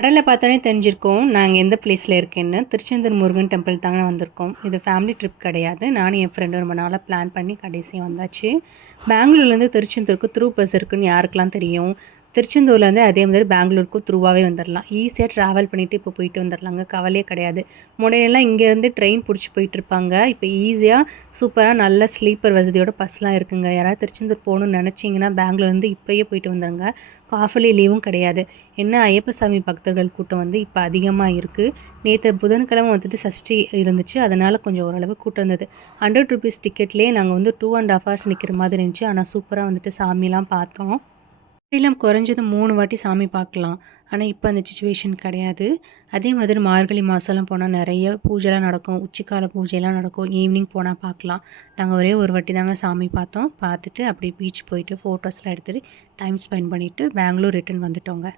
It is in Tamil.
கடலை பார்த்தோன்னே தெரிஞ்சிருக்கோம் நாங்கள் எந்த பிளேஸில் இருக்கேன்னு. திருச்செந்தூர் முருகன் டெம்பிள் தாங்க வந்திருக்கோம். இது ஃபேமிலி ட்ரிப் கிடையாது. நானும் என் ஃப்ரெண்டும் ரொம்ப நாளாக பிளான் பண்ணி கடைசியாக வந்தாச்சு. பெங்களூர்லேருந்து திருச்செந்தூருக்கு த்ரூ பஸ் இருக்குன்னு யாருக்கெல்லாம் தெரியும்? திருச்செந்தூர்லேருந்து அதே மாதிரி பெங்களூருக்கும் த்ரூவாகவே வந்துடலாம். ஈஸியாக ட்ராவல் பண்ணிவிட்டு இப்போ போயிட்டு வந்துடலாங்க. கவலையே கிடையாது. முன்னாடியெல்லாம் இங்கேருந்து ட்ரெயின் பிடிச்சி போயிட்டுருப்பாங்க. இப்போ ஈஸியாக சூப்பராக நல்ல ஸ்லீப்பர் வசதியோட பஸ்லாம் இருக்குங்க. யாராவது திருச்செந்தூர் போகணுன்னு நினச்சிங்கன்னா பெங்களூர்லேருந்து இப்போயே போயிட்டு வந்துடுங்க. ஹாஃபலி லீவும் கிடையாது. என்ன ஐயப்ப சாமி பக்தர்கள் கூட்டம் வந்து இப்போ அதிகமாக இருக்குது. நேற்று புதன்கிழமை வந்துட்டு சஷ்டி இருந்துச்சு. அதனால் கொஞ்சம் ஓரளவு கூட்டம் இருந்தது. ₹100 டிக்கெட்லேயே நாங்கள் வந்து 2½ ஹவர்ஸ் நிற்கிற மாதிரி இருந்துச்சு. ஆனால் சூப்பராக வந்துட்டு சாமிலாம் பார்த்தோம். முற்றிலும் குறைஞ்சது 3 வாட்டி சாமி பார்க்கலாம். ஆனால் இப்போ அந்த சிச்சுவேஷன் கிடையாது. அதே மாதிரி மார்கழி மாதம்லாம் போனால் நிறைய பூஜைலாம் நடக்கும். உச்சிக்கால பூஜைலாம் நடக்கும். ஈவினிங் போனால் பார்க்கலாம். நாங்கள் ஒரே ஒரு வாட்டி தாங்க சாமி பார்த்தோம். பார்த்துட்டு அப்படியே பீச் போயிட்டு ஃபோட்டோஸ்லாம் எடுத்துகிட்டு டைம் ஸ்பெண்ட் பண்ணிவிட்டு பெங்களூர் ரிட்டர்ன் வந்துட்டோங்க.